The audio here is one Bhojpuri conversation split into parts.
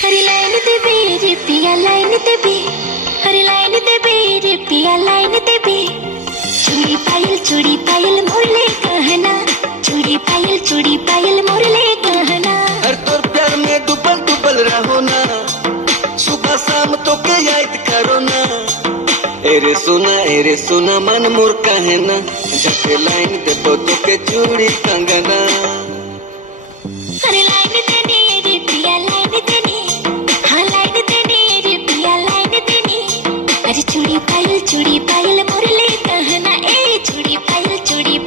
हरी लाइन देबे रे पिया लाइन देबे, हरी लाइन देबे रे पिया लाइन देबे। चूड़ी पायल मोरले कहना, चूड़ी पायल मोरले कहना। हर तोर प्यार में डुबल डुबल रहो ना, सुबह शाम तो के याद करो ना। एरे सोना मन मोर कहना, झटे लाइन देबो तो के चूड़ी कंगना। हरी लाइन देने रे पिया लाइन देने, हाँ लाइन देने रे पिया लाइन देने। अरे चूड़ी पायल मोरले कहना, ए चूड़ी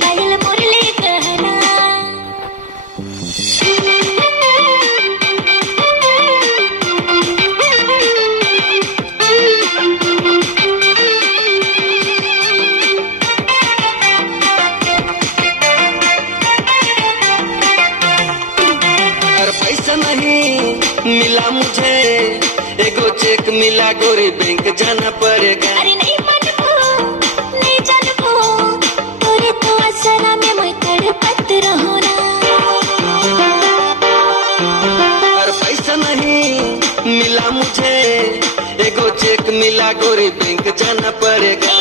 पायल मोरले कहना। पैसा नहीं मिला मुझे, एगो चेक मिला गोरी बैंक जाना पड़ेगा। अरे नहीं जानबो तोरे तो असरा में मैं तड़पत रहूं ना। और पैसा नहीं मिला मुझे, एगो चेक मिला गोरी बैंक जाना पड़ेगा।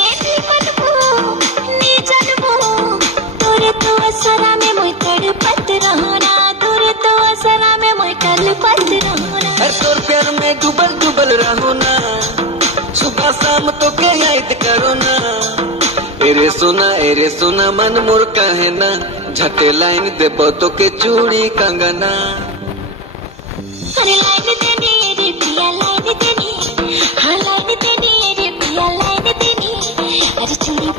नहीं जानबो तोरे तो असरा में मैं तड़पत रहूं ना, तोरे तो असरा में मैं तड़पत रहूं ना। हर तोर प्यार में डुबल डुबल रहो ना, सुबह शाम तो के याद करो ना। एरे सोना मन मोर कहना, झटे लाइन देबो तो के चूड़ी कंगना। हरी लाइन देने रे पिया लाइन देने, हाँ लाइन देने रे पिया लाइन देने। अरे चूड़ी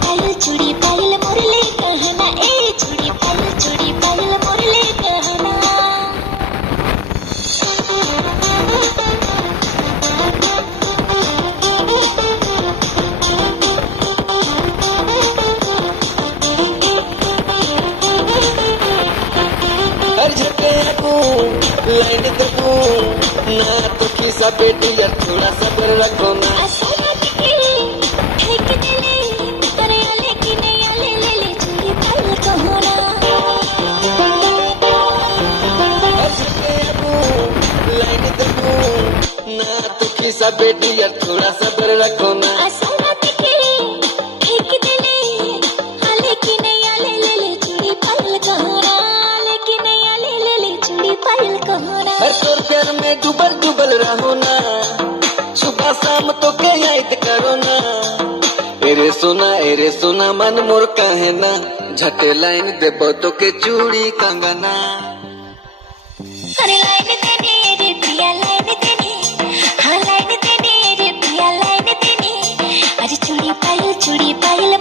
पायल मोरले कहना, ए चूड़ी पायल मोरले कहना। हर झटे को लाइन देबो ना, तो खिसा बेटी यार थोड़ा सब्र रखो ना। लाइन देबो ना, तो खिसा बेटी यार थोड़ा सब्र रखो ना। हर तोर प्यार में डुबल डुबल रहो ना, सुबह शाम तो के याद करो ना। एरे सोना मन मोर कहना, झटे लाइन देबो तो के चूड़ी कंगना। हरी लाइन देने रे पिया लाइन देने, हाँ लाइन देने रे पिया लाइन देने। अरे चूड़ी पायल